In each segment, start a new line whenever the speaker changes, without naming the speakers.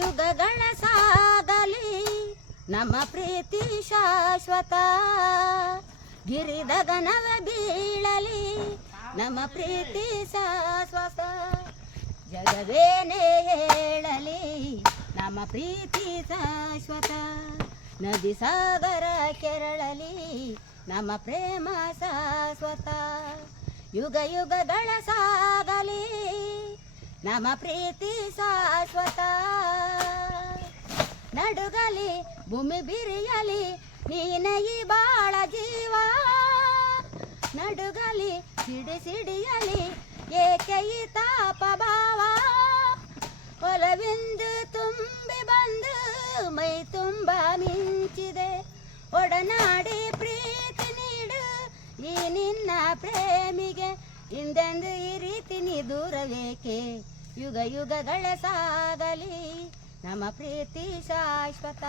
ಯುಗಗಳ ಸಾಗಲಿ, ನಮ್ಮ ಪ್ರೀತಿ ಶಾಶ್ವತ. ಗಿರಿದಗನವ ಬೀಳಲಿ, ನಮ್ಮ ಪ್ರೀತಿ ಶಾಶ್ವತ. ಜಗವೇನೇ ಹೇಳಲಿ, ನಮ್ಮ ಪ್ರೀತಿ ಶಾಶ್ವತ. ನದಿ ಸಾಗರ ಕೆರಳಲಿ, ನಮ್ಮ ಪ್ರೇಮ ಶಾಶ್ವತ. ಯುಗ ಯುಗಗಳ ಸಾಗಲಿ, ನಮ್ಮ ಪ್ರೀತಿ ಶಾಶ್ವತ. ನಡುಗಲಿ, ಭೂಮಿ ಬಿರಿಯಲಿ ನೀನಯಿ ಬಾಳ ಜೀವ. ನಡುಗಲಿ, ಸಿಡಿ ಸಿಡಿಯಲಿ, ಏಕೈ ತಾಪ ಭಾವ? ಒಲವೆಂದು ತುಂಬಿ ಬಂದು, ಮೈ ತುಂಬ ಮಿಂಚಿದೆ. ಒಡನಾಡಿ ಪ್ರೀತಿ ನೀಡು ಈ ನಿನ್ನ ಪ್ರೇಮಿಗೆ. ಹಿಂದೆಂದು ಈ ರೀತಿ ನೀ ದೂರವೇಕೆ? ಯುಗ ಯುಗಗಳ ಸಾಗಲಿ. ನಮ್ಮ ಪ್ರೀತಿ ಶಾಶ್ವತ.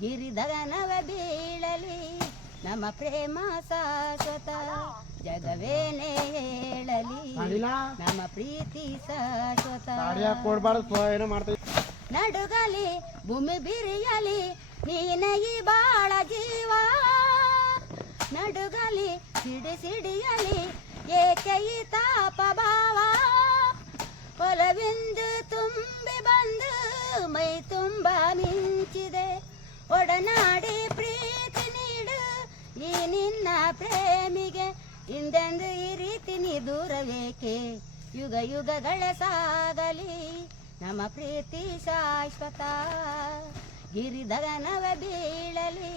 ಗಿರಿಧನವ ಬೀಳಲಿ ನಮ್ಮ ಪ್ರೇಮ ಶಾಶ್ವತ. ಜಗವೇನೆ ಹೇಳಲಿ ನಮ್ಮ ಪ್ರೀತಿ ಶಾಶ್ವತ. ನಡುಗಲಿ ಭೂಮಿ ಬಿರಿಯಲಿ ನೀನಗಿ ಬಾಳ ಜೀವ. ನಡುಗಲಿ ಸಿಡಿ ಸಿಡಿಯಲಿ ಏಕೈ ತಾಪ ಭಾವ? ಒಲವೆಂದು ಮೈ ತುಂಬ ಮಿಂಚಿದೆ. ಒಡನಾಡಿ ಪ್ರೀತಿ ನೀಡು ಈ ನಿನ್ನ ಪ್ರೇಮಿಗೆ. ಹಿಂದೆಂದು ಈ ರೀತಿ ನೀ ದೂರವೇಕೆ? ಯುಗ ಯುಗಗಳ ಸಾಗಲಿ ನಮ್ಮ ಪ್ರೀತಿ ಶಾಶ್ವತ. ಗಿರಿಧನವ ಬೀಳಲಿ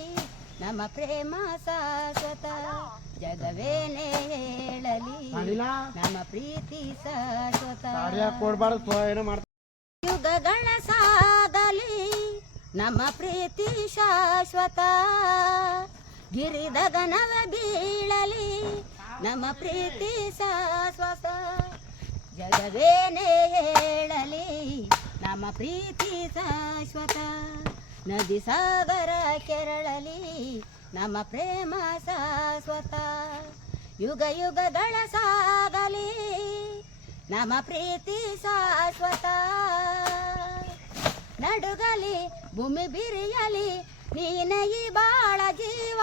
ನಮ್ಮ ಪ್ರೇಮ ಶಾಶ್ವತ. ಜಗವೇನೆ ಹೇಳಲಿ ನಮ್ಮ ಪ್ರೀತಿ ಶಾಶ್ವತ. ಯುಗಗಳ ಸಾಗಲಿ ನಮ್ಮ ಪ್ರೀತಿ ಶಾಶ್ವತ. ಗಿರಿದಗನವ ಬೀಳಲಿ, ನಮ್ಮ ಪ್ರೀತಿ ಶಾಶ್ವತ. ಜಗವೇನೇ ಹೇಳಲಿ ನಮ್ಮ ಪ್ರೀತಿ ಶಾಶ್ವತ. ನದಿ ಸಾಗರ ಕೆರಳಲಿ, ನಮ್ಮ ಪ್ರೇಮ ಶಾಶ್ವತ. ಯುಗ ಯುಗಗಳ ಸಾಗಲಿ, ನಮ್ಮ ಪ್ರೀತಿ ಶಾಶ್ವತ. ನಡುಗಲಿ, ಭೂಮಿ ಬಿರಿಯಲಿ ನೀನಯಿ ಬಾಳ ಜೀವ.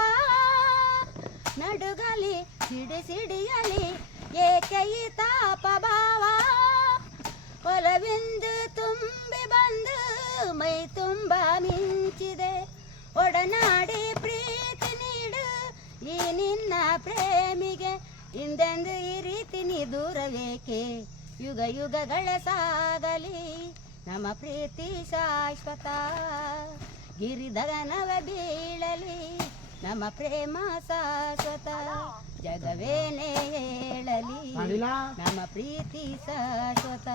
ನಡುಗಲಿ ಸಿಡಿ ಸಿಡಿಯಲಿ, ಏಕೈ ತಾಪ ಭಾವ? ಒಲವೆಂದು ತುಂಬಿ ಬಂದು, ಮೈ ತುಂಬ ಮಿಂಚಿದೆ. ಒಡನಾಡಿ ಪ್ರೀತಿ ನೀಡು, ಈ ನಿನ್ನ ಪ್ರೇಮಿಗೆ. ಹಿಂದೆಂದು ಈ ರೀತಿ ನೀ ದೂರವೇಕೆ? ಯುಗ ಯುಗಗಳ ಸಾಗಲಿ. ನಮ್ಮ ಪ್ರೀತಿ ಶಾಶ್ವತ. ಗಿರಿಧನವ ಬೀಳಲಿ ನಮ್ಮ ಪ್ರೇಮ ಶಾಶ್ವತ. ಜಗವೇನೇ ಹೇಳಲಿ ನಮ್ಮ ಪ್ರೀತಿ ಶಾಶ್ವತ.